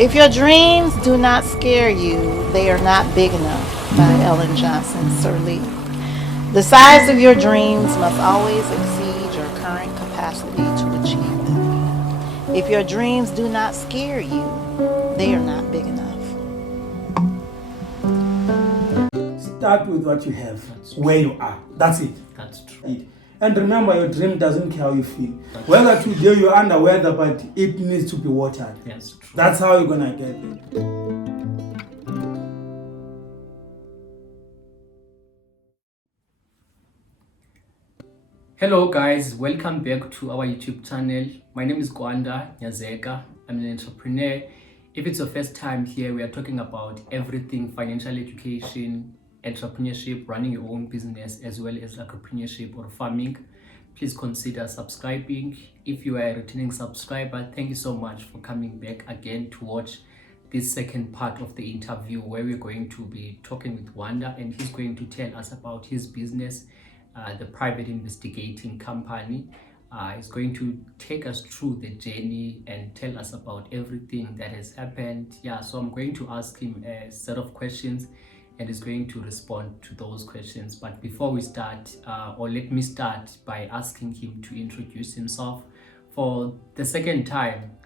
If your dreams do not scare you, they are not big enough, by Ellen Johnson Sirleaf. The size of your dreams must always exceed your current capacity to achieve them. If your dreams do not scare you, they are not big enough. Start with what you have, where you are. That's it. That's true. And remember, your dream doesn't care how you feel. Whether today you're under weather, but it needs to be watered. That's true. That's how you're gonna get it. Hello guys, welcome back to our YouTube channel. My name is Wanda Zondi. I'm an entrepreneur. If it's your first time here, we are talking about everything financial education, entrepreneurship, running your own business, as well as entrepreneurship or farming. Please consider subscribing. If you are a returning subscriber, thank you so much for coming back again to watch this second part of the interview, where we're going to be talking with Wanda, and he's going to tell us about his business, the private investigating company. He's going to take us through the journey and tell us about everything that has happened. So I'm going to ask him a set of questions, and he's going to respond to those questions. But before we start, or let me start by asking him to introduce himself for the second time.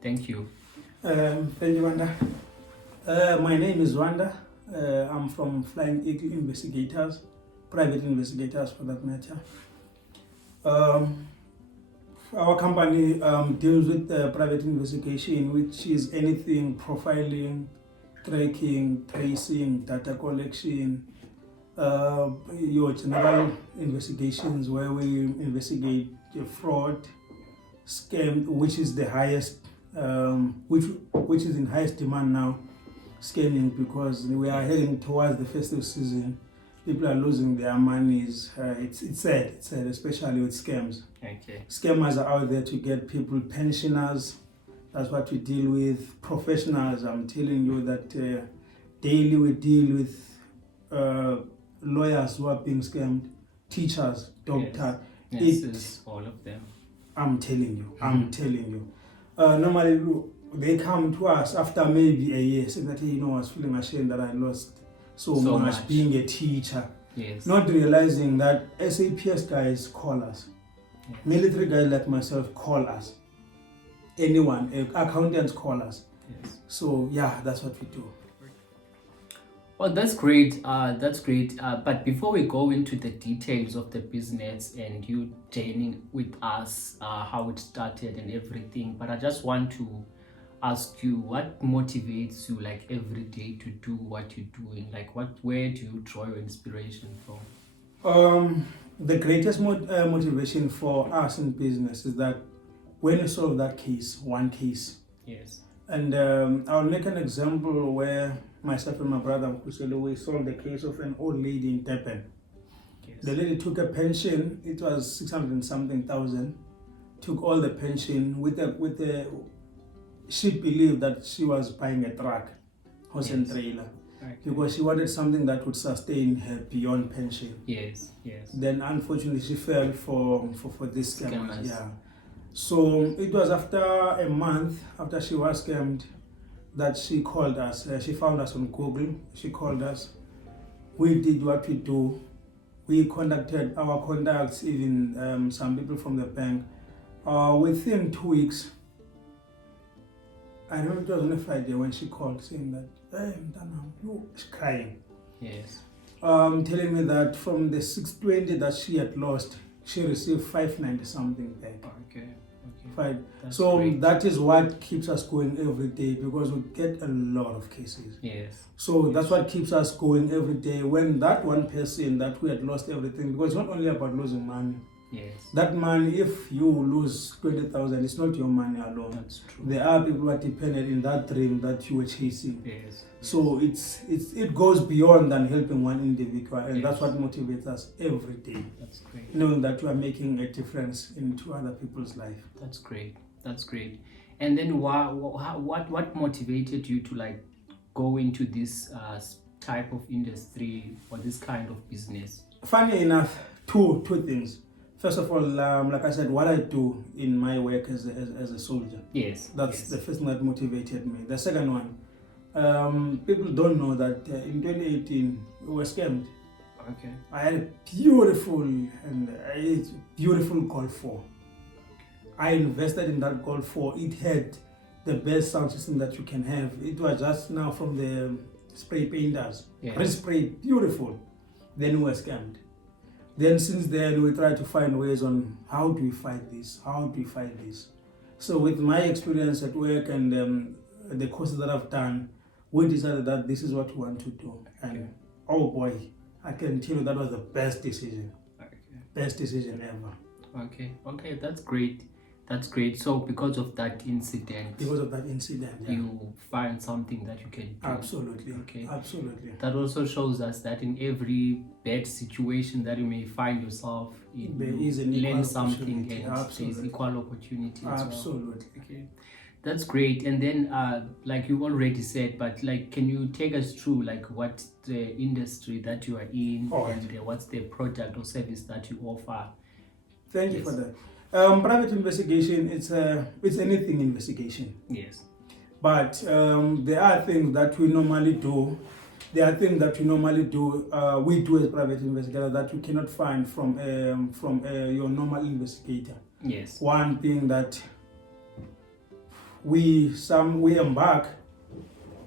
Thank you. Thank you, Wanda. My name is Wanda. I'm from Flying Eagle Investigators, private investigators for that matter. Our company deals with private investigation, which is anything profiling, tracking, tracing, data collection, your general investigations where we investigate fraud, scam, which is the highest, which is in highest demand now, scamming, because we are heading towards the festive season. People are losing their monies. It's sad, especially with scams. Okay. Scammers are out there to get people, pensioners. That's what we deal with. Professionals, I'm telling you that daily we deal with lawyers who are being scammed, teachers, doctors. Yes, it's all of them. I'm telling you. Normally they come to us after maybe a year, saying that, I was feeling ashamed that I lost so much being a teacher. Yes. Not realizing that SAPS guys call us. Yes. Military guys like myself call us. Anyone, accountants call us. Yes. So that's what we do. Well, that's great. But before we go into the details of the business and you joining with us, how it started and everything, but I just want to ask you, what motivates you like every day to do what you're doing? Like where do you draw your inspiration from? The greatest motivation for us in business is that when you solve that case, one case. Yes. And I'll make an example where myself and my brother Kuselo, we solved the case of an old lady in Durban. Yes. The lady took a pension, it was 600 and something thousand, took all the pension with the she believed that she was buying a truck, horse and trailer, because she wanted something that would sustain her beyond pension. Yes. Then unfortunately she fell for this scam. So it was after a month after she was scammed that she called us. She found us on Google. She called us. We did what we do. We contacted our contacts, even some people from the bank. Within 2 weeks, I remember it was on a Friday when she called saying that, hey, she's crying. Yes. Telling me that from the 620 that she had lost, she received 590 something back. Okay. Fine. That's so great. That is what keeps us going every day, because we get a lot of cases. Yes. So that's what keeps us going every day. When that one person that we had lost everything, because it's not only about losing money. Yes. That money, if you lose 20,000, it's not your money alone. That's true. There are people who are dependent in that dream that you were chasing. Yes. So it goes beyond than helping one individual, and that's what motivates us every day. That's great. Knowing that we are making a difference into other people's life. That's great. And then what motivated you to like go into this type of industry or this kind of business? Funny enough, two things. First of all, like I said, what I do in my work as a soldier. Yes. That's the first thing that motivated me. The second one, people don't know that in 2018 we were scammed. Okay. I had a beautiful Golf 4. I invested in that Golf 4. It had the best sound system that you can have. It was just now from the spray painters. Yes. Resprayed, beautiful. Then we were scammed. Then since then we try to find ways on how do we fight this? How do we fight this? So with my experience at work and the courses that I've done, we decided that this is what we want to do. And oh boy, I can tell you that was the best decision. Okay. Best decision ever. Okay, that's great. That's great. So because of that incident, yeah. you find something that you can do. Absolutely. Okay. Absolutely. That also shows us that in every bad situation that you may find yourself in, There you is an learn equal something, opportunity. and Absolutely. there's equal opportunity as well. Absolutely. Okay, that's great. And then like you already said, but like, can you take us through like what the industry that you are in, and what's the product or service that you offer? Thank you for that. Private investigation, it's anything investigation. Yes. But there are things that we normally do. We do as private investigator that you cannot find from your normal investigator. Yes. One thing that we embark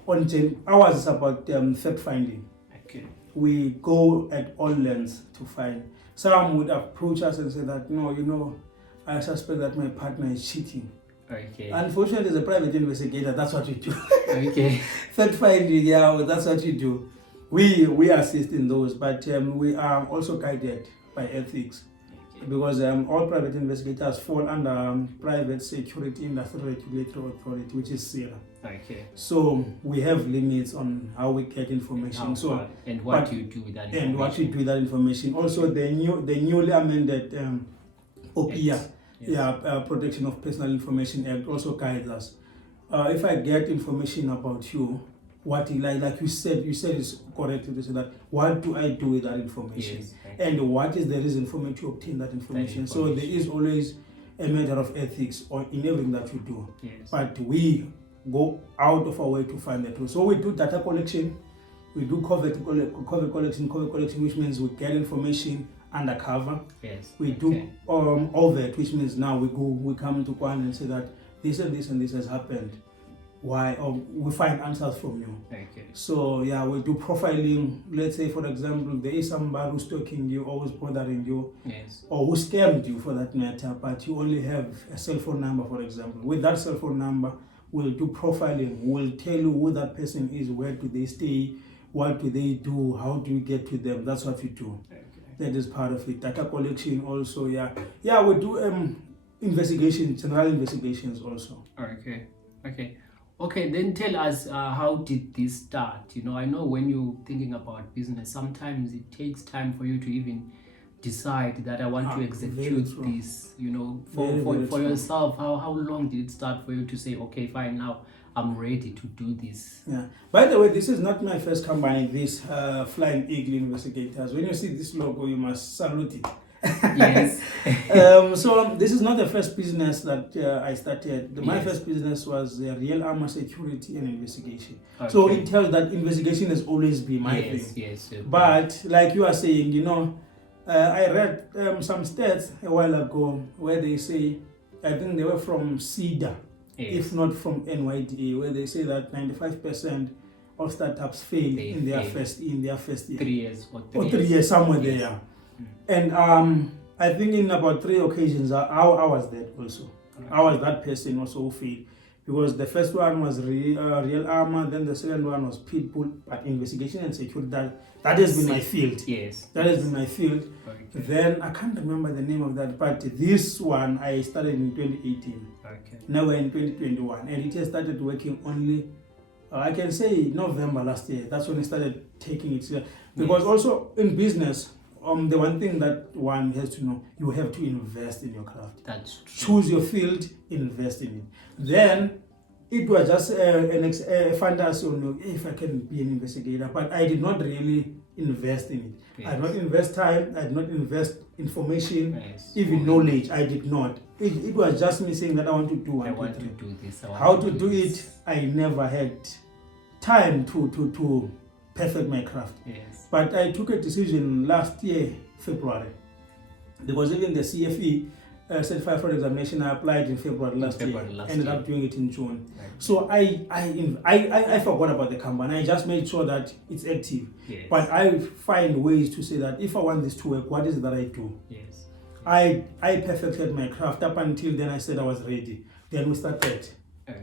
on, ours is about fact finding. Okay. We go at all lengths to find. Some would approach us and say that, no, I suspect that my partner is cheating. Okay. Unfortunately, as a private investigator, that's what we do. Okay. Fact finding, yeah, that's what you do. We assist in those, but we are also guided by ethics. Because all private investigators fall under Private Security Industry Regulatory Authority, which is Sever. Okay. So we have limits on how we get information. And what you do with that information. And what you do with that information. Also, the newly amended OPIA, Protection of Personal Information Act, also guides us. If I get information about you, what like you said is correct to say that what do I do with that information, yes, and what is the reason for me to obtain that information. So there is always a matter of ethics in everything that you do. Yes. But we go out of our way to find the truth. So we do data collection, we do covert collection, which means we get information undercover. Yes. We do overt, which means now we come to Kwan and say that this and this and this has happened. Why? Or we find answers from you. Okay. So yeah, we do profiling. Let's say, for example, there is somebody who's stalking you, always bothering you, yes, or who scammed you for that matter, but you only have a cell phone number, for example. With that cell phone number, we'll do profiling. We'll tell you who that person is, where do they stay, what do they do, how do we get to them. That's what we do. okay, That is part of it. Data collection also, yeah, we do investigations, general investigations also. Okay, then tell us how did this start? I know when you're thinking about business, sometimes it takes time for you to even decide that I want to execute this, for yourself. How long did it start for you to say, okay, fine, now I'm ready to do this? Yeah. By the way, this is not my first company, this Flying Eagle Investigators. When you see this logo, you must salute it. Yes. So this is not the first business that I started. My first business was Real Armor Security and Investigation. Okay. So it tells that investigation has always been my thing. Yes. But like you are saying, I read some stats a while ago where they say, I think they were from CEDA, if not from NYDA, where they say that 95% of startups fail in their first year. 3 years or 3 years, somewhere there. And I think in about 3 occasions, I was that also. Okay. I was that person also who failed. Because the first one was Real Armor, then the second one was Pitbull, but investigation and security, that has been my field. Yes. That has been my field. Okay. Then, I can't remember the name of that, but this one I started in 2018. Okay. Now we're in 2021, and it has started working only, I can say November last year. That's when I started taking it serious. Because also in business, the one thing that one has to know, you have to invest in your craft. That's true. Choose your field, invest in it. Then it was just a fantasy on if I can be an investigator, but I did not really invest in it. I did not invest time, I did not invest information, even knowledge. I did not. It was just me saying that I want to do one, I want to do this. How to do it, I never had time to perfect my craft. Yes. But I took a decision last year, February, because even the CFE certified fraud examination I applied in February last year, ended up doing it in June. Right. So I forgot about the company. I just made sure that it's active. Yes. But I find ways to say that if I want this to work, what is it that I do? Yes. I perfected my craft. Up until then, I said I was ready. Then we started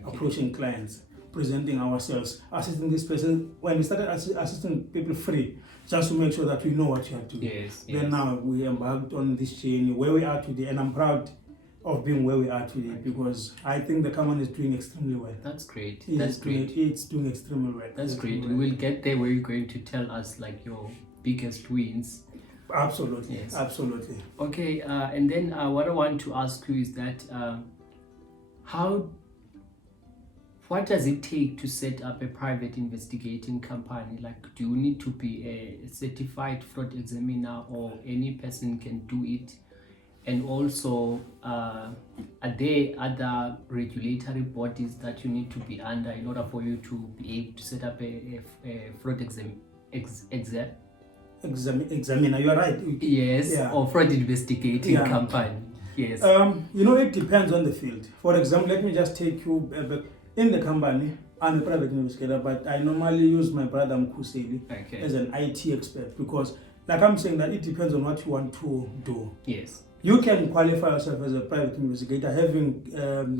approaching clients, presenting ourselves, assisting this person. When we started assisting people free, just to make sure that we know what you have to do. Yes. Then now we embarked on this journey where we are today, and I'm proud of being where we are today because I think the company is doing extremely well. That's great. It's doing extremely well. That's great. We will get there where you're going to tell us like your biggest wins. Absolutely. Yes. Absolutely. Okay, and then what I want to ask you is that what does it take to set up a private investigating company? Like, do you need to be a certified fraud examiner or any person can do it? And also, are there other regulatory bodies that you need to be under in order for you to be able to set up a fraud Examiner, you're right. Yes, Yeah. or fraud investigating Yeah. company. Yes. It depends on the field. For example, let me just take you back. In the company, I'm a private investigator, but I normally use my brother Mkuseli as an IT expert because, like I'm saying, that it depends on what you want to do. Yes. You can qualify yourself as a private investigator having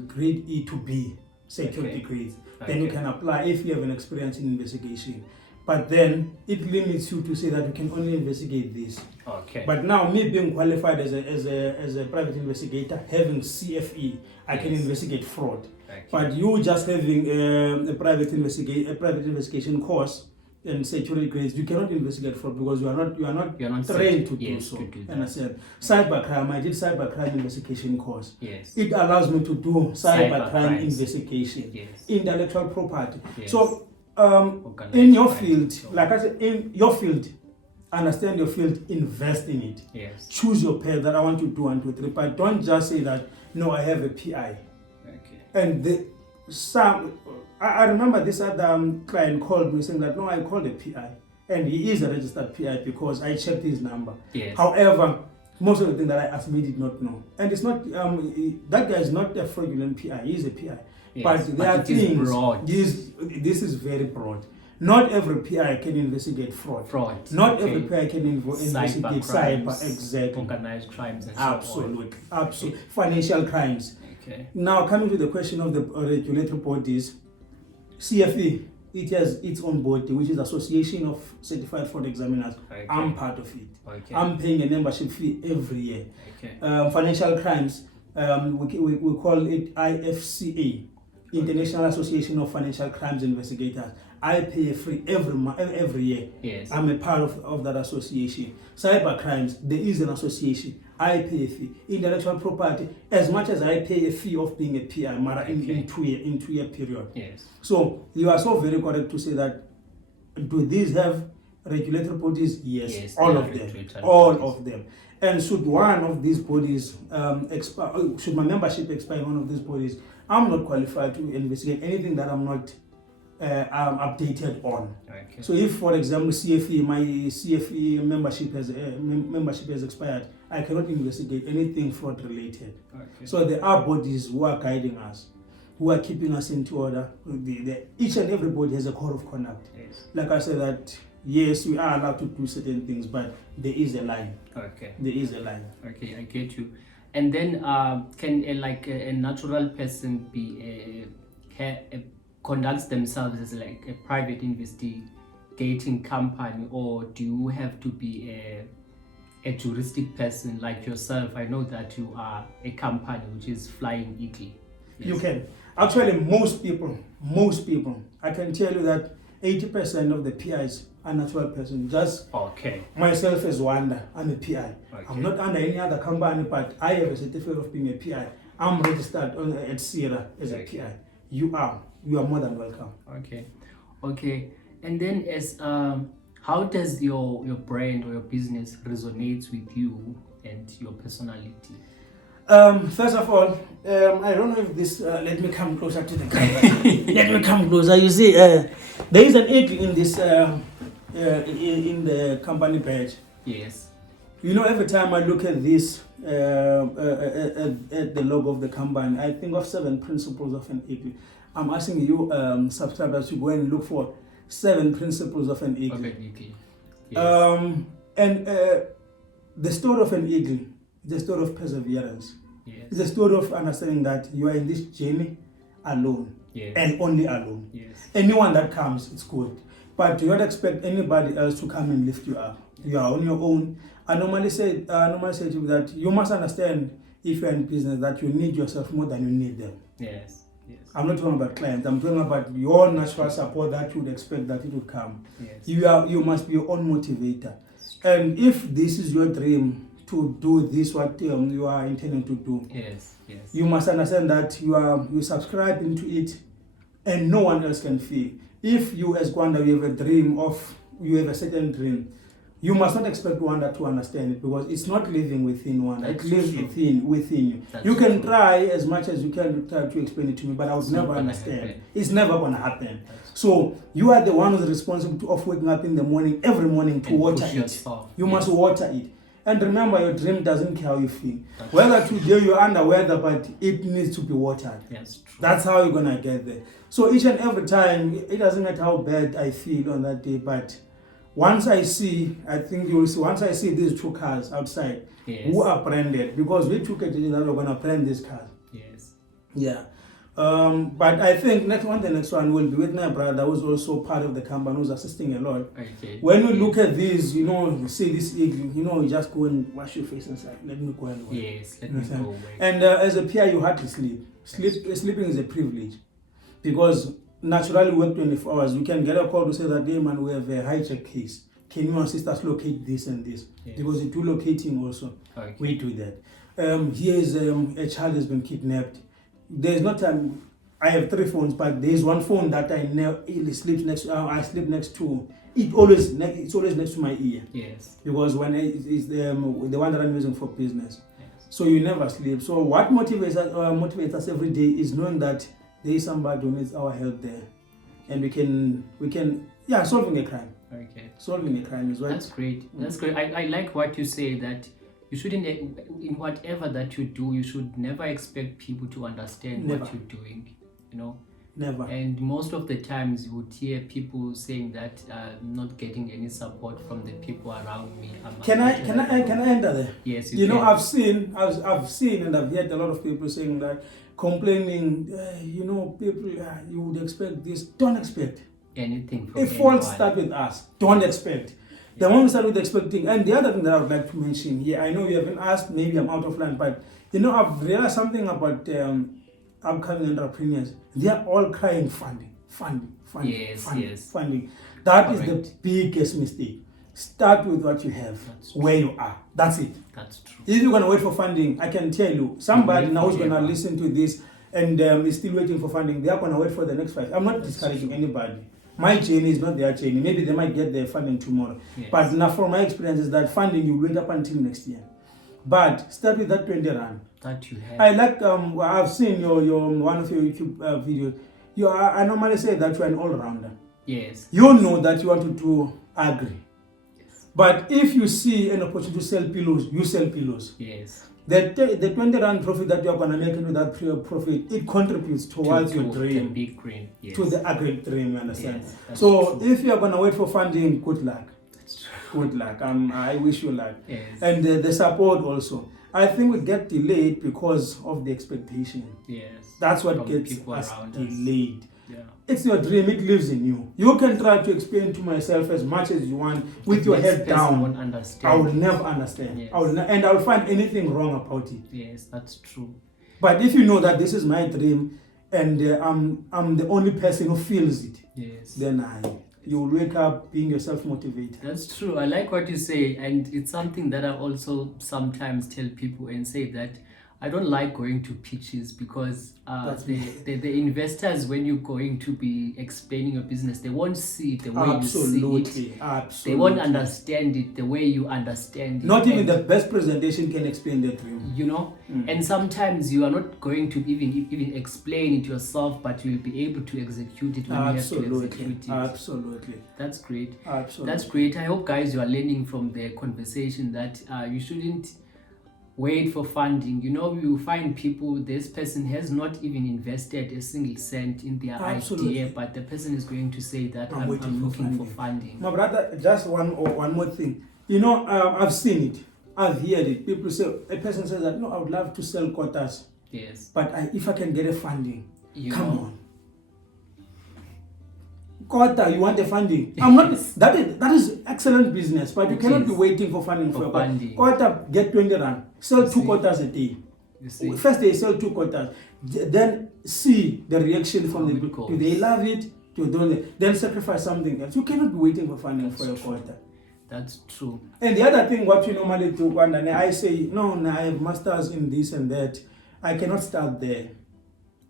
grade E to B security grades. Then you can apply if you have an experience in investigation. But then it limits you to say that you can only investigate this. Okay. But now, me being qualified as a private investigator, having CFE, I can investigate fraud. Okay. But you just having a private investigation course and security grades, you cannot investigate fraud because you are not trained to do so. And I said, cybercrime. I did cybercrime investigation course. Yes. It allows me to do cybercrime investigation, Yes. intellectual property. Yes. So. In your field, like I said, in your field, understand your field, invest in it. Yes. Choose your path that I want to do 1, 2, 3, but don't just say that, no, I have a PI. Okay. And I remember this other client called me saying that, no, I called a PI. And he is a registered PI because I checked his number. Yes. However, most of the things that I asked me did not know. And it's not, that guy is not a fraudulent PI, he is a PI. Yes, but there are things, this is very broad. Not every PI can investigate fraud. Not every PI can investigate cyber, exactly. Organized crimes and absolutely. Financial crimes. Okay. Now, coming to the question of the regulatory bodies, CFE, it has its own body, which is Association of Certified Fraud Examiners. Okay. I'm part of it. Okay. I'm paying a membership fee every year. Okay. Financial crimes, we call it IFCA, International Association of Financial Crimes Investigators. I pay a fee every year. Yes. I'm a part of that association. Cyber crimes, there is an association. I pay a fee. Intellectual property, as much as I pay a fee of being a PI, in 2-year period. Yes. So you are so very correct to say that. Do these have regulatory bodies? Yes, all of them. All of them. And should one of these bodies expire? Should my membership expire in one of these bodies? I'm not qualified to investigate anything that I'm not updated on. Okay. So if, for example, my CFE membership has expired, I cannot investigate anything fraud related. Okay. So there are bodies who are guiding us, who are keeping us into order. Each and every body has a code of conduct. Yes. Like I said that, yes, we are allowed to do certain things, but there is a line. Okay. There is a line. Okay, I get you. And then can a natural person be conducts themselves as like a private investigating company, or do you have to be a juristic person like yourself? I know that you are a company which is Flying Eagle. Yes. You can. Actually, most people, I can tell you that 80% of the PIs are natural persons. Just myself as Wanda, I'm a PI. Okay. I'm not under any other company, but I have a certificate of being a PI. I'm registered at Sever as a PI. you are more than welcome. Okay. And then as how does your brand or your business resonates with you and your personality? First of all, I don't know if this. Let me come closer to the camera. Let me come closer. You see, there is an eagle in this in the company badge. Yes. You know, every time I look at this at the logo of the company, I think of 7 principles of an eagle. I'm asking you, subscribers, to go and look for 7 principles of an eagle. Yes. And the story of an eagle is a story of perseverance. Yes. It's a story of understanding that you are in this journey alone. Yes. And only alone. Yes. Anyone that comes, it's good. But do not expect anybody else to come and lift you up. Yes. You are on your own. I normally say to you that you must understand, if you're in business, that you need yourself more than you need them. Yes. I'm not talking about clients. I'm talking about your natural support that you would expect that it would come. Yes. You must be your own motivator. And if this is your dream to do this, what you are intending to do, yes, you must understand that you subscribe into it, and no one else can feel. If you, as Wanda, you have a certain dream, you must not expect Wanda to understand it, because it's not living within Wanda. It lives within you. You can try as much as you can to explain it to me, but I would never understand. It's never going to happen. So you are the one who's responsible of waking up in the morning, every morning, to water it. You must water it. And remember, your dream doesn't care how you feel. Whether today you're under weather, but it needs to be watered. Yes, true. That's how you're going to get there. So each and every time, it doesn't matter how bad I feel on that day, but once I see, I think you will see, once I see these 2 cars outside, who are branded, because we took a decision that we're going to brand these cars. Yes. Yeah. But I think the next one will be with my brother, who's also part of the company, who's assisting a lot. Okay. When you look at these, you see this eagle, you just go and wash your face and say, let me go and work. Yes, let me go away. And as a peer, you have to sleep. Sleeping is a privilege, because naturally we work 24 hours. You can get a call to say that, hey man, we have a hijack case. Can you assist us locate this and this? Yes. Because we do locating also. Okay. We do that. Here is a child has been kidnapped. There's no time. I have 3 phones, but there's one phone that I sleep next. I sleep next to. It's always next to my ear. Yes. Because when it's the one that I'm using for business. Yes. So you never sleep. So what motivates us every day is knowing that there is somebody who needs our help there, and we can solving a crime. Okay. Solving a crime is what. That's great. That's great. I like what you say, that you shouldn't, in whatever that you do, you should never expect people to understand what you're doing, Never. And most of the times you would hear people saying that I'm not getting any support from the people around me. Can I enter there? Yes, you can. I've seen and I've heard a lot of people saying that, complaining, people, you would expect this. Don't expect anything from anyone. If faults start with us, don't expect. The moment we start with expecting, and the other thing that I would like to mention here, I know you haven't asked, maybe I'm out of line, but I've realized something about upcoming entrepreneurs. They are all crying funding. Yes. Funding. That is the biggest mistake. Start with what you have, where you are. That's it. That's true. If you're going to wait for funding, I can tell you, somebody now is going to listen to this and is still waiting for funding. They are going to wait for the next 5. I'm not discouraging anybody. My journey is not their journey. Maybe they might get their funding tomorrow. Yes. But now, from my experience, is that funding you wait up until next year. But start with that 20 rand that you have. I like. I've seen your one of your YouTube videos. I normally say that you're an all-rounder. Yes. You know that you want to do agri. Yes. But if you see an opportunity to sell pillows, you sell pillows. Yes. The 20 rand profit that you're going to make into that profit, it contributes towards your dream. The big dream. Yes. To the agri dream, you understand? Yes, so true. If you're going to wait for funding, good luck. That's true. Good luck. I wish you luck. Yes. And the support also. I think we get delayed because of the expectation. Yes. That's what gets us delayed. Yeah. It's your dream, it lives in you. You can try to explain to myself as much as you want with your head down. Won't understand. I will never understand. Yes. And I'll find anything wrong about it. Yes, that's true. But if you know that this is my dream and I'm the only person who feels it, yes, then you will wake up being yourself motivated. That's true. I like what you say, and it's something that I also sometimes tell people and say that I don't like going to pitches because That's the investors, when you're going to be explaining your business, they won't see it the way you see Absolutely, it. absolutely. They won't understand it the way you understand it. Not even the best presentation can explain that to you. You know, and sometimes you are not going to even explain it yourself, but you will be able to execute it when you have to execute it. Absolutely. That's great. Absolutely. That's great. I hope, guys, you are learning from the conversation that you shouldn't wait for funding. You know, you find people, this person has not even invested a single cent in their idea, but the person is going to say that I'm looking for funding. My brother, just one more thing. You know, I've seen it. I've heard it. People say, a person says that, no, I would love to sell quarters. Yes. But if I can get a funding, come know. on. Quarter, you want the funding? I'm not. That is excellent business, but you cannot be waiting for funding for funding. Quarter, get 20 rand. Sell 2 quarters a day. You see. First they sell 2 quarters, then see the reaction from the people. Do they love it? Then sacrifice something else. You cannot be waiting for funding for a quarter. That's true. And the other thing, what you normally do, and I say, no, I have masters in this and that. I cannot start there.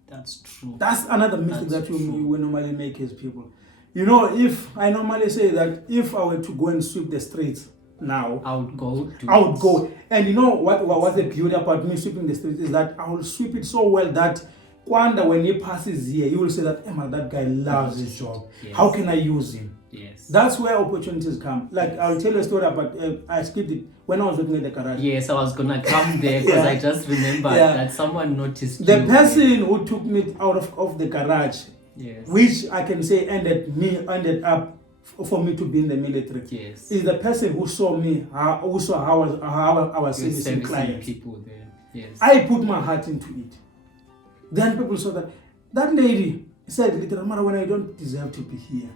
That's true. That's another mistake that you will normally make as people. You know, if I normally say that if I were to go and sweep the streets now, I would go. And you know what's the beauty about me sweeping the streets is that I will sweep it so well that Wanda, when he passes here, you will say that, Emma, that guy loves his job. Yes. How can I use him? Yes. That's where opportunities come. Like, I'll tell you a story about, I skipped it when I was working at the garage. Yes, I was going to come there because I just remember that someone noticed the person who took me out of the garage, yes, which I can say ended up for me to be in the military, yes, is the person who saw me, who saw how I was servicing clients. People there. Yes. I put my heart into it. Then people saw that lady said, "Little Mara, when I don't deserve to be here.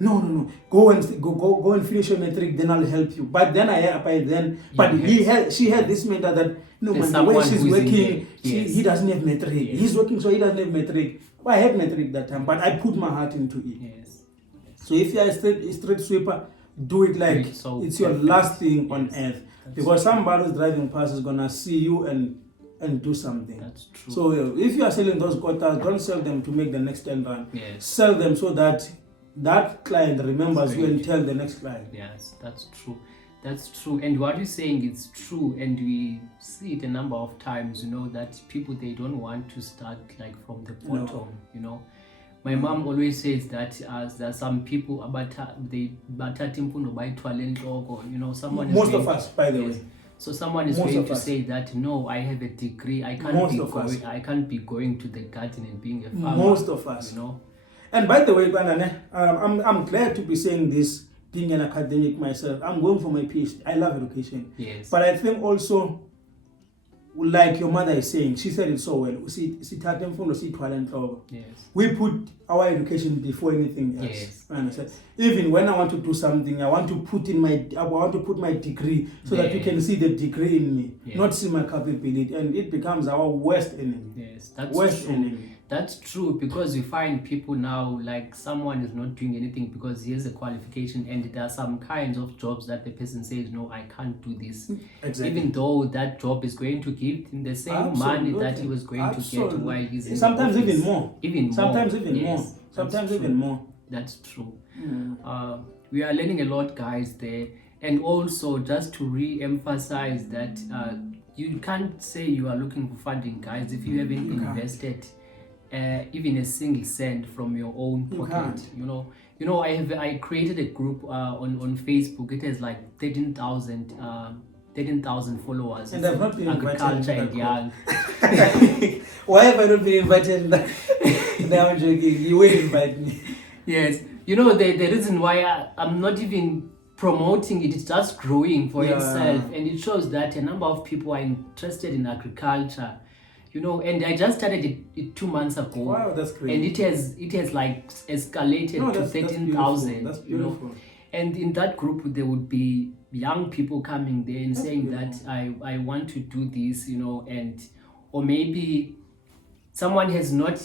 No. Go and finish your metric, then I'll help you." But then she had this mentor that no man, the way she's working, he doesn't have metric. Yes. He's working, so he doesn't have metric. Well, I had metric that time, but I put my heart into it. Yes. So if you're a street sweeper, do it like it's your last thing on earth. Because somebody who's driving past is gonna see you and do something. That's true. So if you are selling those quarters, don't sell them to make the next 10 rand. Yes. Sell them so that client remembers you and tell the next client. Yes, that's true. That's true. And what you're saying is true, and we see it a number of times, you know, that people, they don't want to start like from the bottom, you know. My mom always says that there are some people you know, someone most of us, by the way. So someone is going to say that, no, I have a degree, I can't be going to the garden and being a farmer. Most of us, you know. And by the way, I'm glad to be saying this, being an academic myself. I'm going for my PhD. I love education. Yes. But I think also, like your mother is saying, she said it so well. Yes. We put our education before anything else. Yes. Understand? Even when I want to do something, I want to put my degree so that you can see the degree in me, not see my capability, and it becomes our worst enemy. Yes, that's worst true. enemy. That's true, because you find people now, like someone is not doing anything because he has a qualification, and there are some kinds of jobs that the person says, no, I can't do this. Exactly. Even though that job is going to give him the same money that he was going to get while he's in sometimes the office. even more. Sometimes even more. That's true. We are learning a lot, guys, there. And also, just to re-emphasize that you can't say you are looking for funding, guys, if you haven't invested even a single cent from your own pocket. You know, I created a group on Facebook. It has like 13,000 followers. And I've not been agriculture invited. And young. Why have I not been invited? No, I'm joking. You will invite me. Yes. You know, the reason why I'm not even promoting it, it's just growing for itself, and it shows that a number of people are interested in agriculture. You know, and I just started it 2 months ago. Wow, that's great. And it has like escalated to 13,000. That's beautiful. You know? And in that group, there would be young people coming there and saying that I want to do this, you know, or maybe someone has not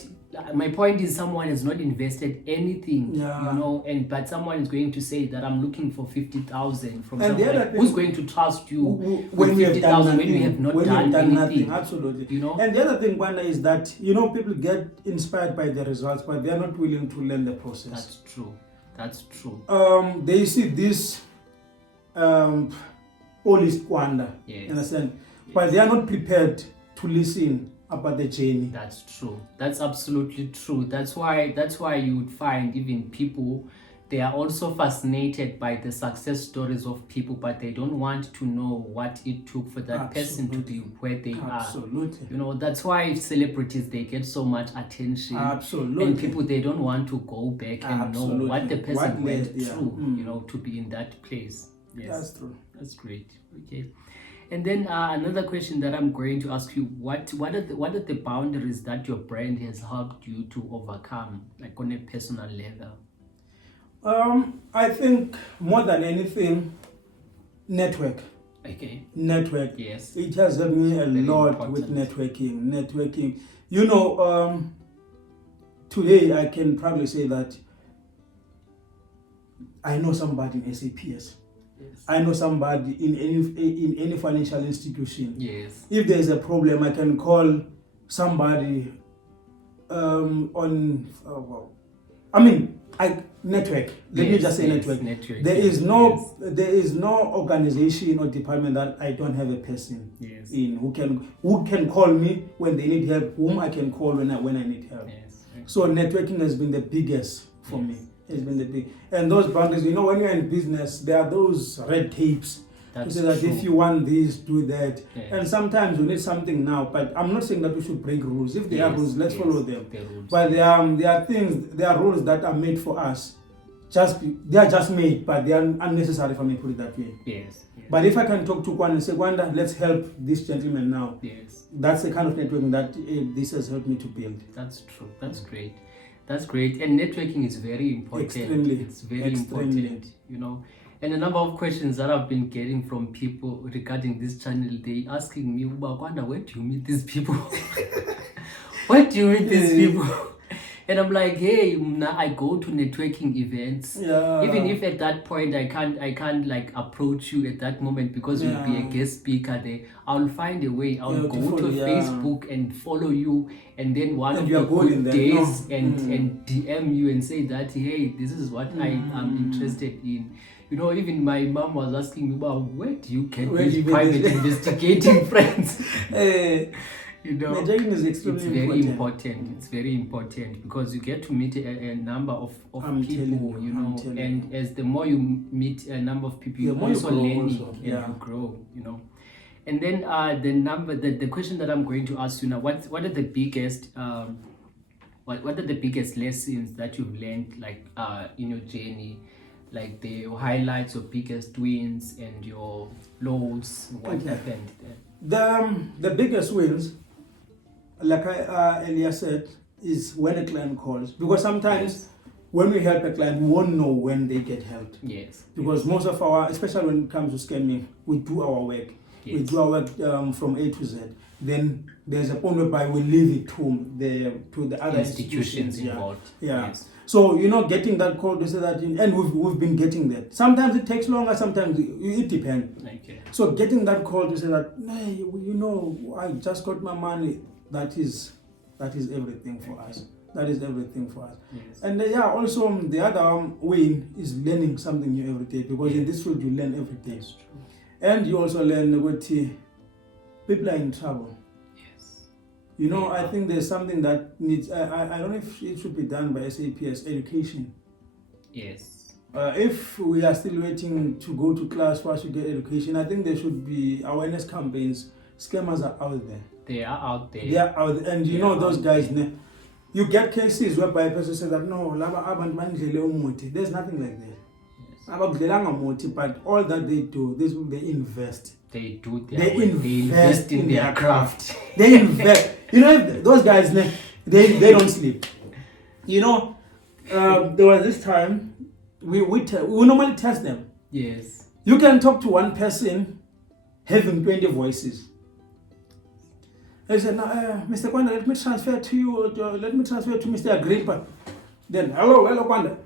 my point is someone has not invested anything, Yeah. you know, but someone is going to say that I'm looking for 50,000 from And the someone. other thing- Who's going to trust you when with you have done 50,000 when you have not done anything? Absolutely. You know? And the other thing, Wanda, is that, you know, people get inspired by the results, but they are not willing to learn the process. That's true. That's true. They see this all is Wanda, Yes. you understand? Yes. But they are not prepared to listen about the journey. That's true. That's absolutely true. That's why you would find even people, they are also fascinated by the success stories of people, but they don't want to know what it took for that person to be where they Absolutely. are. You know, that's why celebrities, they get so much attention. Absolutely. And people, they don't want to go back and know what the person went through, you know, to be in that place. Yes. That's true. That's great. Okay. And then another question that I'm going to ask you: what are the boundaries that your brand has helped you to overcome, like on a personal level? I think more than anything, network. Okay. Network. Yes. It has helped me a Very lot important. with networking. You know, today I can probably say that I know somebody in SAPS. Yes. I know somebody in any financial institution. Yes. If there is a problem, I can call somebody on. Network. Let me just say network. There is no organization or department that I don't have a person in who can call me when they need help, whom I can call when I need help. Yes. So networking has been the biggest for me. It's been the big, and those boundaries. You know, when you're in business, there are those red tapes. That's to say that true. if you want this, do that. Yes. And sometimes you need something now, but I'm not saying that we should break rules. If there are rules, let's follow them. Rules. But there are rules that are made for us. They are just made, but they are unnecessary for me, put it that way. Yes. Yes. But if I can talk to Wanda and say, Wanda, let's help this gentleman now. Yes. That's the kind of networking that this has helped me to build. That's true. That's great. That's great. And networking is very important. Extremely. It's very important, you know. And a number of questions that I've been getting from people regarding this channel, they asking me, Wanda, where do you meet these people? Where do you meet these people? And I'm like, hey, I go to networking events. Yeah. Even if at that point I can't like approach you at that moment because you'll be a guest speaker there, I'll find a way. I'll go to Facebook and follow you, and then one of the good days and DM you and say that, hey, this is what I am interested in. You know, even my mom was asking me, well, where do you get these private investigating friends? You know, networking is extremely important. It's very important because you get to meet a number of people, you know, and as the more you meet a number of people, you're also learning and you grow, you know. And then the question that I'm going to ask you now, what are the biggest what are the biggest lessons that you've learned, like in your journey, like the highlights, your biggest wins and your lows, what happened there? The biggest wins, like I earlier said, is when a client calls, because sometimes when we help a client, we won't know when they get helped. Yes. Because most of our, especially when it comes to scamming, we do our work. Yes. We do our work from A to Z. Then there's a point whereby we leave it to the other institutions involved. Yeah. Yes. So, you know, getting that call to say that, and we've been getting that. Sometimes it takes longer, sometimes it depends. Okay. So getting that call to say that, hey, you know, I just got my money, that is everything for us. That is everything for us. Yes. And also the other way is learning something new every day, because in this field you learn every day. That's true. And you also learn what people are in trouble. Yes. You know, I think there's something that needs, I don't know if it should be done by SAPS, education. Yes. If we are still waiting to go to class for us to get education, I think there should be awareness campaigns. Scammers are out there. They are out there. They are out there. And you know those guys, you get cases whereby a person says that, no, there's nothing like that. But all that they do, they invest. They do they invest in their craft. They invest. You know, those guys, they don't sleep. You know, there was this time, we normally test them. Yes. You can talk to one person having 20 voices. They said, no, Mr. Kwanda, let me transfer to you, let me transfer to Mr. Agrippa. Then, hello, Kwanda.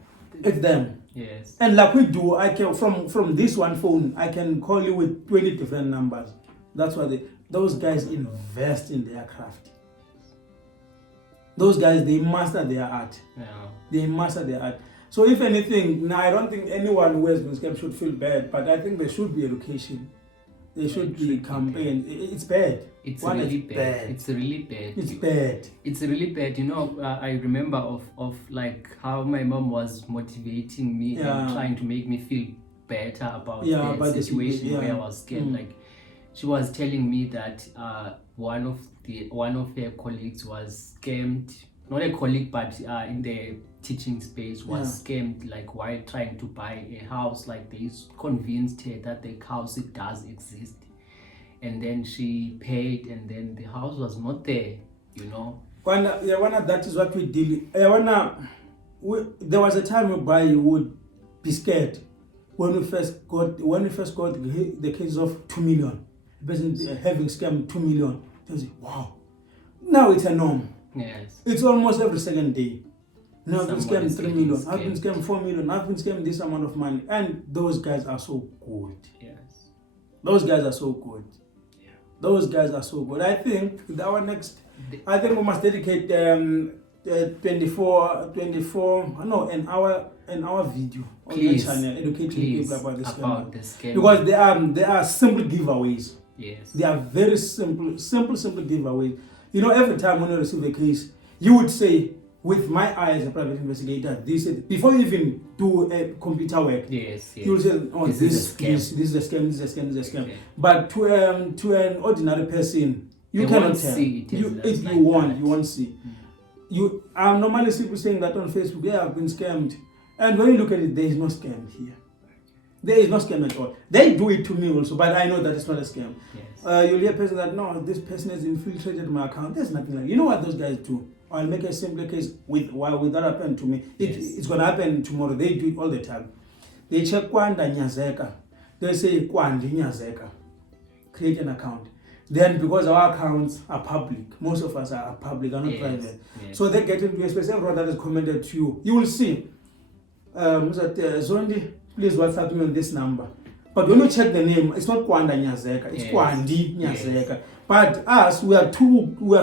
It's them. Yes. And like we do, I can from this one phone, I can call you with 20 different numbers. That's why those guys invest in their craft. Those guys, they master their art. Yeah. They master their art. So if anything, now I don't think anyone who has been scammed should feel bad, but I think there should be education. There should be campaign. It's bad. It's One, really it's bad. It's really bad. It's bad. It's really bad. You know, I remember of like how my mom was motivating me and trying to make me feel better about the situation where I was scared. Like she was telling me that one of her colleagues was scammed. Not a colleague, but in the teaching space was scammed, like while trying to buy a house. Like they convinced her that the house, it does exist, and then she paid, and then the house was not there. You know. That is what we deal. There was a time whereby you would be scared when we first got the case of 2 million. The person having scammed 2 million. They say, wow. Now it's a norm. Yes. It's almost every second day. Now I've been scammed 3 million, scammed. I've been scammed 4 million, I've been scammed this amount of money. And those guys are so good. Yes. Those guys are so good. Yeah. Those guys are so good. I think we must dedicate an hour video on the channel educating people about this scam. Because they are simple giveaways. Yes. They are very simple giveaways. You know, every time when you receive a case, you would say, with my eye as a private investigator, before you even do a computer work, you will say, oh, this is a scam. Okay. But to an ordinary person, you cannot tell. If you won't see. I'm normally people saying that on Facebook, yeah, I've been scammed. And when you look at it, there is no scam here. There is no scam at all. They do it to me also, but I know that it's not a scam. Yes. You'll hear a person that, no, this person has infiltrated my account. There's nothing like that. You know what those guys do? I'll make a simple case with that happened to me. It's going to happen tomorrow. They do it all the time. They check Wanda Nyazeka. They say Kwandi Nyazeka. Create an account. Then because our accounts are public, most of us are public, are not private. Yes. So they get into a space, everyone that is commented to you. You will see, Zondi, please WhatsApp me on this number. But when you check the name, it's not Kwanda Nyazeka, it's Kwandi Nyazeka. Yes. But us, we are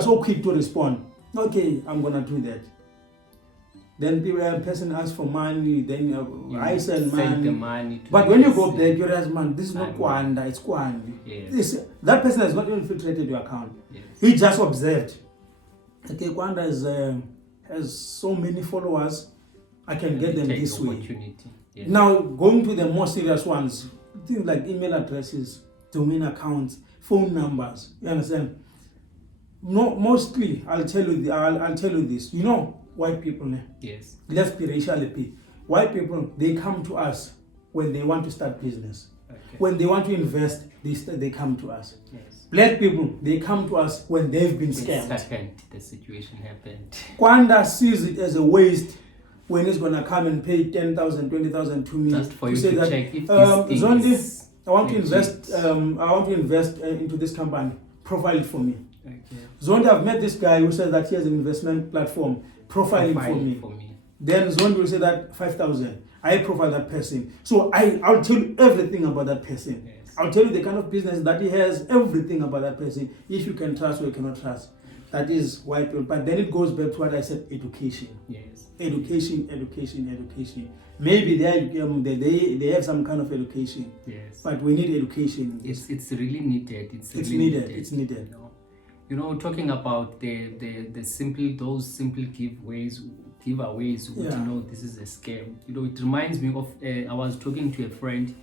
so quick to respond. Okay, I'm gonna do that. Then the person asks for money, then I send the money. But when you go back, you realize, man, this is not Kwanda, it's Kwandi. Yes. That person has not infiltrated your account. Yes. He just observed. Okay, Kwanda has so many followers, I can get them this way. Yes. Now, going to the more serious ones, things like email addresses, domain accounts, phone numbers. You understand? No, mostly, I'll tell you this. You know, white people. Yes. Let's be racially. White people, they come to us when they want to start business. Okay. When they want to invest, they come to us. Yes. Black people, they come to us when they've been scammed. The situation happened. Kwanda sees it as a waste when he's gonna come and pay 10,000, 20,000 to me. Just for you to say to that, check if Zondi, I want to invest into this company. Profile it for me. Okay. Zondi, I've met this guy who says that he has an investment platform. Profile it for me. Then Zondi will say that 5,000. I profile that person. So I'll tell you everything about that person. Yes. I'll tell you the kind of business that he has, everything about that person. If you can trust or you cannot trust. That is white people. But then it goes back to what I said, education. Yes. Education. Maybe they have some kind of education. Yes. But we need education. It's really needed. It's needed. You know, talking about those simple giveaways, you know, this is a scam. You know, it reminds me of I was talking to a friend,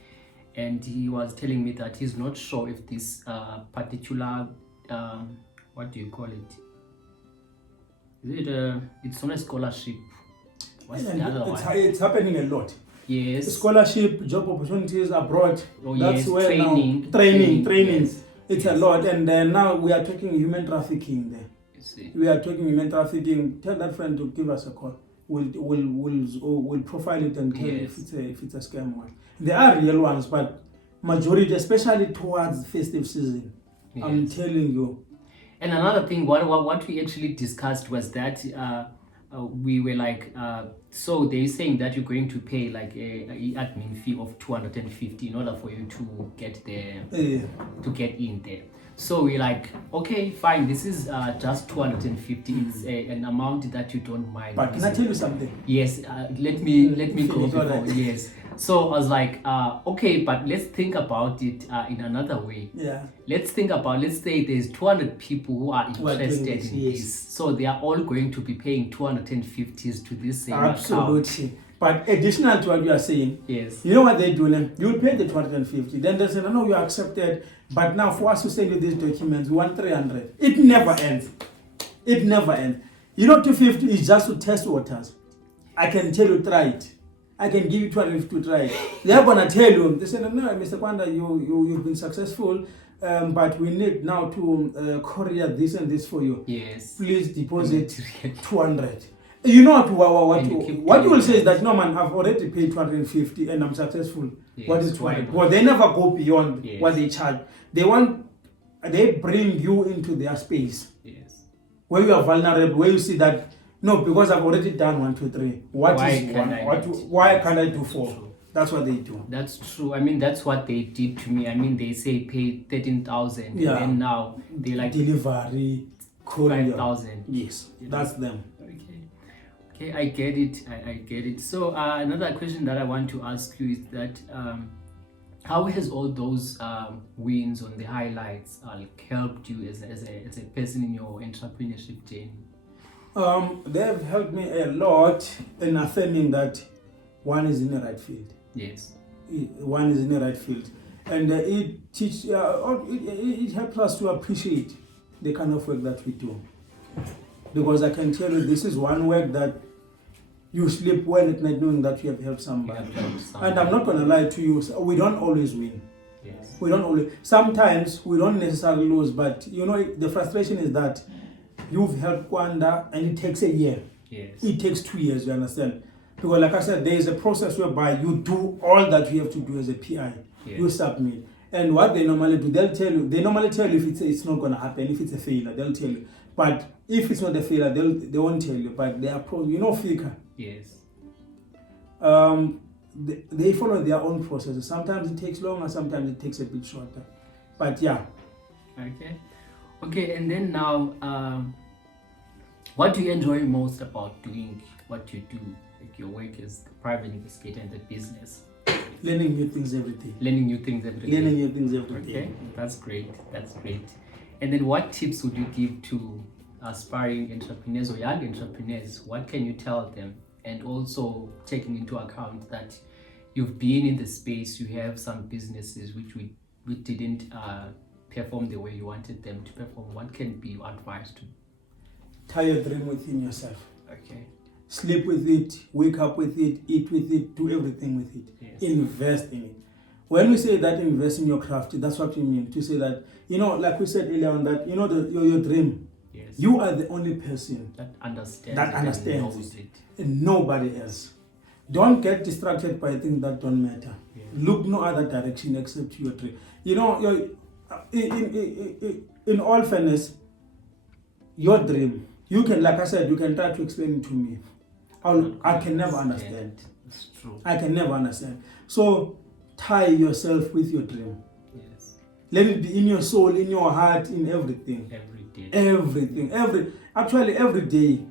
and he was telling me that he's not sure if this particular what do you call it? Is it it's not a scholarship. What's the other one? It's happening a lot. Yes. Scholarship, job opportunities abroad. Oh, that's yes. where training. Yes. It's a lot, and now we are talking human trafficking there. You see. We are talking human trafficking. Tell that friend to give us a call. We'll profile it and tell if it's a scam one. There are real ones, but majority, especially towards festive season, I'm telling you. And another thing, what we actually discussed was that we were like, so they're saying that you're going to pay like a admin fee of 250 in order for you to get there, to get in there. So we're like, okay, fine, this is just 250. It's an amount that you don't mind. But can I tell you something? Yes, let me go Finish, all before. right. Yes. So I was like, okay, but let's think about it in another way. Yeah. Let's say there's 200 people who are Who are doing interested this, in yes. this. So they are all going to be paying 250s to this same account. Absolutely. But additional to what you are saying, Yes. you know what they do now? You'll pay the 250. Then they say, no, you accepted. But now for us to send you these documents, we want 300. It never ends. It never ends. You know, 250 is just to test waters. I can tell you, try it. I can give you 250 to try it. They're going to tell you. They say, no, Mr. Wanda, you've been successful. But we need now to courier this and this for you. Yes. Please deposit 200. You know what you will say is that, no man, I've already paid 250 and I'm successful. Yes, What is why 200? not? Well, they never go beyond Yes. what they charge. They bring you into their space Yes. where you are vulnerable, where you see that, no, because I've already done 1, 2, 3. Why can't I do 4? True. That's what they do. That's true. I mean, that's what they did to me. I mean, they say pay 13,000, Yeah. and then now they like Delivery, courier. 5,000. Yes, that's them. Okay, I get it. I get it. So another question that I want to ask you is that how has all those wins on the highlights helped you as a person in your entrepreneurship journey? They've helped me a lot in affirming that one is in the right field. Yes. One is in the right field, and it helps us to appreciate the kind of work that we do. Because I can tell you, this is one work that you sleep well at night knowing that you have helped somebody. And I'm not going to lie to you, we don't always win. Yes. We don't always. Sometimes we don't necessarily lose, but you know the frustration is that you've helped Wanda and it takes a year. Yes. It takes 2 years, you understand? Because like I said, there is a process whereby you do all that you have to do as a PI. Yes. You submit. And what they normally do, they normally tell you if it's not going to happen, if it's a failure, they'll tell you. But if it's not a failure, they won't tell you. But they are FICA. Yes. They follow their own processes. Sometimes it takes longer, sometimes it takes a bit shorter. But yeah. Okay, and then now, what do you enjoy most about doing what you do, like your work as a private investigator and the business? Learning new things every day. Learning new things every day. Learning new things every day. Okay, that's great. And then what tips would you give to aspiring entrepreneurs or young entrepreneurs? What can you tell them? And also taking into account that you've been in the space, you have some businesses which didn't perform the way you wanted them to perform. What can be your advice to? Tie your dream within yourself. Okay. Sleep with it, wake up with it, eat with it, do everything with it. Yes. Invest in it. When we say that invest in your craft, that's what we mean. To say that, like we said earlier on, that your dream. Yes. You are the only person that understands and knows it. And nobody else. Don't get distracted by things that don't matter. Yes. Look no other direction except your dream. In all fairness, your dream, you can, like I said, you can try to explain it to me. I can never understand. It's true. I can never understand. So tie yourself with your dream. Yes. Let it be in your soul, in your heart, in everything. Every day. Everything. Every day.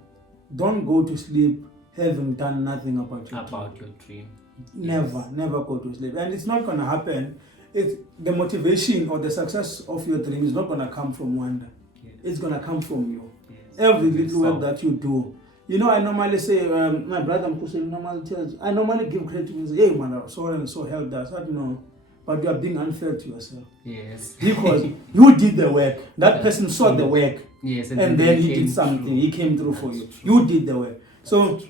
Don't go to sleep having done nothing about your dream. Never go to sleep. And it's not going to happen. The motivation or the success of your dream is not going to come from Wanda. Yes. It's going to come from you. Yes. Every little work that you do. I normally say, my brother Mkuseli normally tells, I normally give credit to him and say, hey man, so and so helped us. I don't know. But you are being unfair to yourself. Yes. Because you did the work. That person saw the work. Yes. And then he did something. Through. He came through for you. True. You did the work. So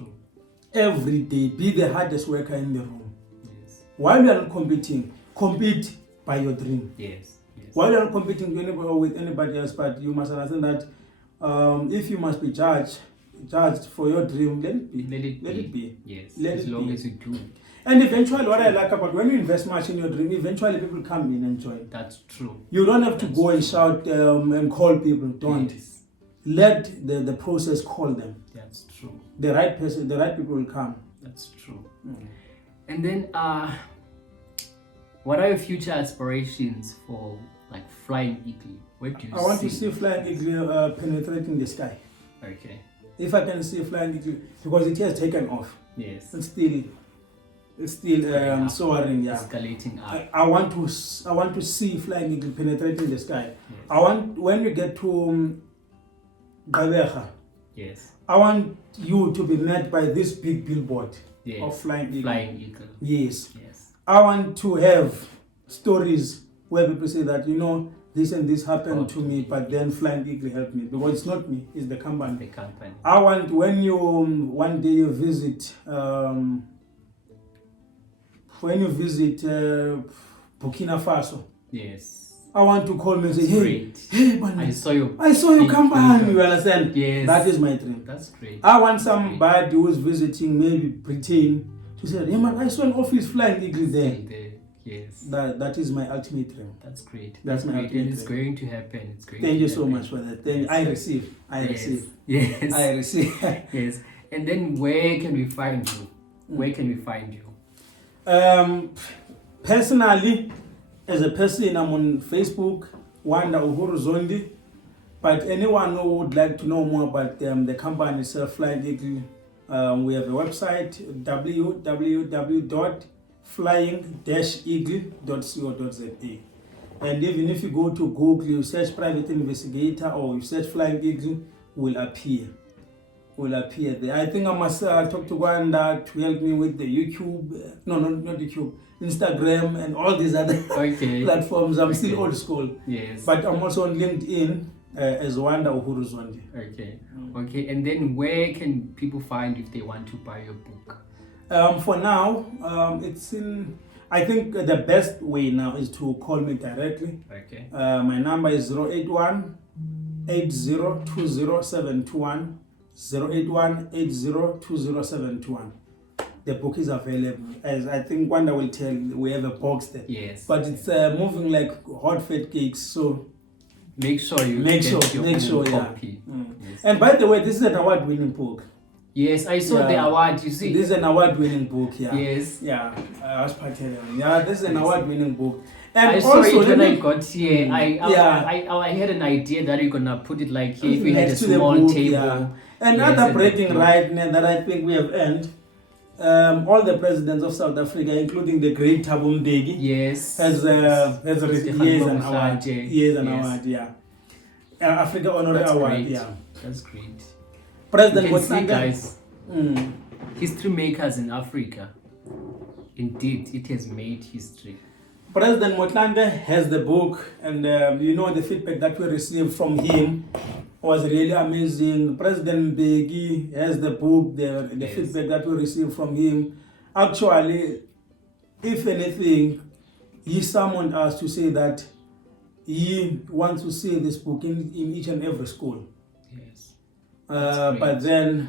every day, be the hardest worker in the room. Yes. While you are not competing, compete by your dream. Yes. While you are not competing with anybody else, but you must understand that if you must be judged, judged for your dream, let it be. Let it be. Yes, Let as it long be. as you do. And eventually, what I like about when you invest much in your dream, eventually people come in and join. That's true. You don't have to go and shout and call people. Don't. Yes, Let the process call them. that's true. The right person, the right people will come. That's true. And then, what are your future aspirations for like Flying Eagle? Where do you I want to see Flying Eagle penetrating the sky. Okay. If I can see Flying Eagle, because it has taken off. Yes. It's still Going up, soaring. Yeah. escalating up. I want to see Flying Eagle penetrating the sky. Yes. I want, when you get to Gqeberha, Yes. I want you to be met by this big billboard Yes. of Flying Eagle. Flying Eagle. Yes. Yes. I want to have stories where people say that, this and this happened to me, but then Flying Eagle helped me. Because it's not me, it's the company. The company. I want, when you, one day you visit, Burkina Faso, Yes. I want to call me and say, hey, Great. hey, man, I saw your big company, big- you understand? Yes. That is my dream. That's great. I want somebody who's visiting maybe Britain to say, hey man, I saw an office Flying Eagle there. There. Yes. That is my ultimate dream. That's great. That's my great. ultimate And it's dream. going to happen. It's going Thank to you so happen. much for that. I receive. Yes. I receive. Yes. And then where can we find you? Where can we find you? Personally, as a person, I'm on Facebook, Wanda Zondi. But anyone who would like to know more about the company itself, Flying Eagle, we have a website, www.flying-eagle.co.za. And even if you go to Google, you search Private Investigator or you search Flying Eagle, will appear there. I think I must talk to Wanda to help me with the YouTube, not YouTube, Instagram and all these other Okay. platforms. I'm still Okay. old school. Yes. But I'm also on LinkedIn as Wanda Zondi. Okay. Okay. And then where can people find if they want to buy your book? For now, it's in. I think the best way now is to call me directly. Okay. My number is 081 8020721. 081-8020-721. The book is available. As I think Wanda will tell, we have a box there. Yes. But it's moving like hot fat cakes. So make sure you make get sure, your own yeah. copy. Yes. And by the way, this is an award-winning book. Yes, I saw the Yeah. award. You see. This is an award-winning book. Yeah. Yes. Yeah. I was part of it. Yeah. This is an award-winning book. And I saw also, it when I got here. Yeah. I had an idea that you're gonna put it like here. If we had a next to the small book, table. yeah. Another Yes, and breaking the- right now that I think we have earned. All the presidents of South Africa, including the great Thabo Mbeki, Yes. has Mr. years an Khatlong award. Mhlanje. Years an Yes. award, yeah. Africa Honorary That's Award, great. yeah. That's great. President You can see, Motlanthe- guys, Mm. history makers in Africa. Indeed, it has made history. President Motlanthe has the book, and the feedback that we received from him was really amazing. President Mbeki has the book, the Yes. feedback that we received from him. Actually, if anything, he summoned us to say that he wants to see this book in each and every school. Yes. That's But great. then,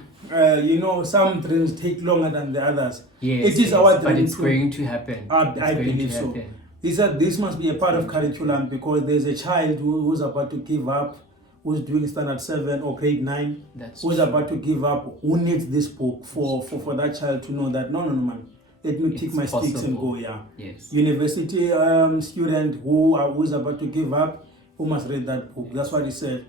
some dreams take longer than the others. Yes, It is our but dream it's too. going to happen. I It's going believe to so. happen. He said this must be a part of curriculum because there's a child who's about to give up, who's doing standard 7 or grade 9, That's who's true. about to give up, who needs this book for that child to know that, no, man, let me take It's my sticks and possible. go, yeah. Yes. University student who's about to give up, who must read that book. That's what he said.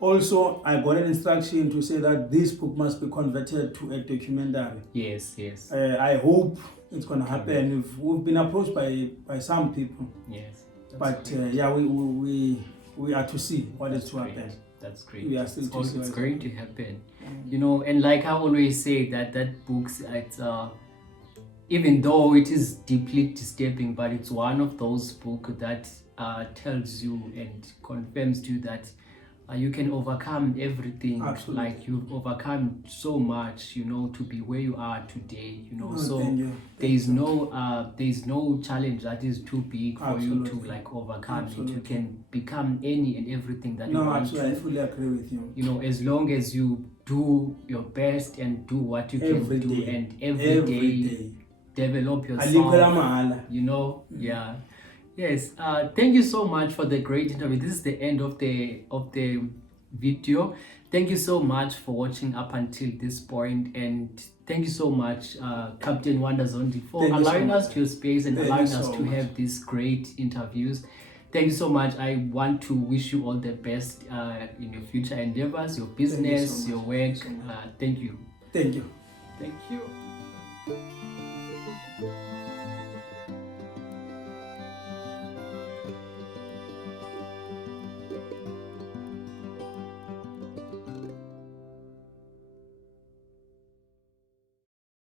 Also, I got an instruction to say that this book must be converted to a documentary. Yes. Yes. I hope it's going to happen. We've been approached by some people. Yes. That's But great. we are to see what is to Great. happen. That's great. We are still It's, to see it's what going to happen. And like I always say that books, it's even though it is deeply disturbing, but it's one of those books that tells you and confirms to you that you can overcome everything. Absolutely. Like you've overcome so much, to be where you are today. Oh, So thank you. there is no challenge that is too big for you to Absolutely. like overcome it. Absolutely. You can become any and everything that you No, want absolutely. I to. fully agree with you. As long as you do your best and do what you Every can do, day. and every day develop Alikho la yourself, mahala. you know. Yeah. Yes, thank you so much for the great interview. This is the end of the video. Thank you so much for watching up until this point, and thank you so much, Captain Wanda Zondi, for Thank you so allowing us much. to your space and Thank allowing you us so to much. have these great interviews. Thank you so much. I want to wish you all the best in your future endeavors, your business, so your much. work. Thank you so much. Thank you. Thank you. Thank you.